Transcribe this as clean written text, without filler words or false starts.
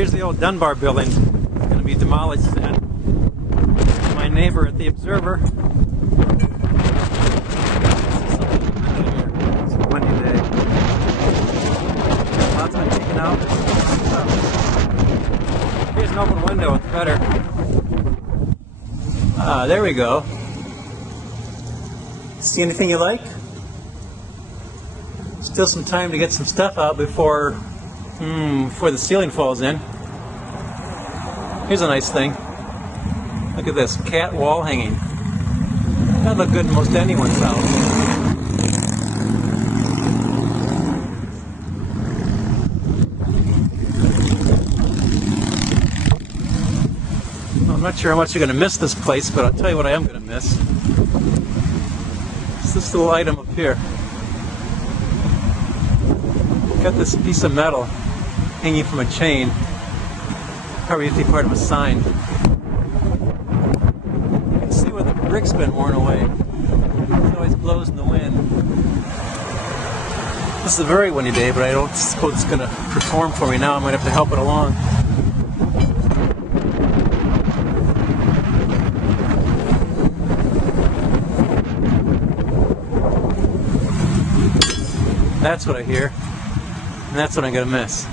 Here's the old Dunbar building. It's going to be demolished soon. My neighbor at the Observer. It's a windy day. Lots been taken out. Here's an open window. It's better. There we go. See anything you like? Still some time to get some stuff out before the ceiling falls in. Here's a nice thing. Look at this, cat wall hanging. That'd look good in most anyone's house. I'm not sure how much you're going to miss this place, but I'll tell you what I am going to miss. It's this little item up here. Got this piece of metal hanging from a chain. Probably used to be part of a sign. You can see where the brick's been worn away. It always blows in the wind. This is a very windy day, but I don't suppose it's going to perform for me now. I might have to help it along. That's what I hear, and that's what I'm going to miss.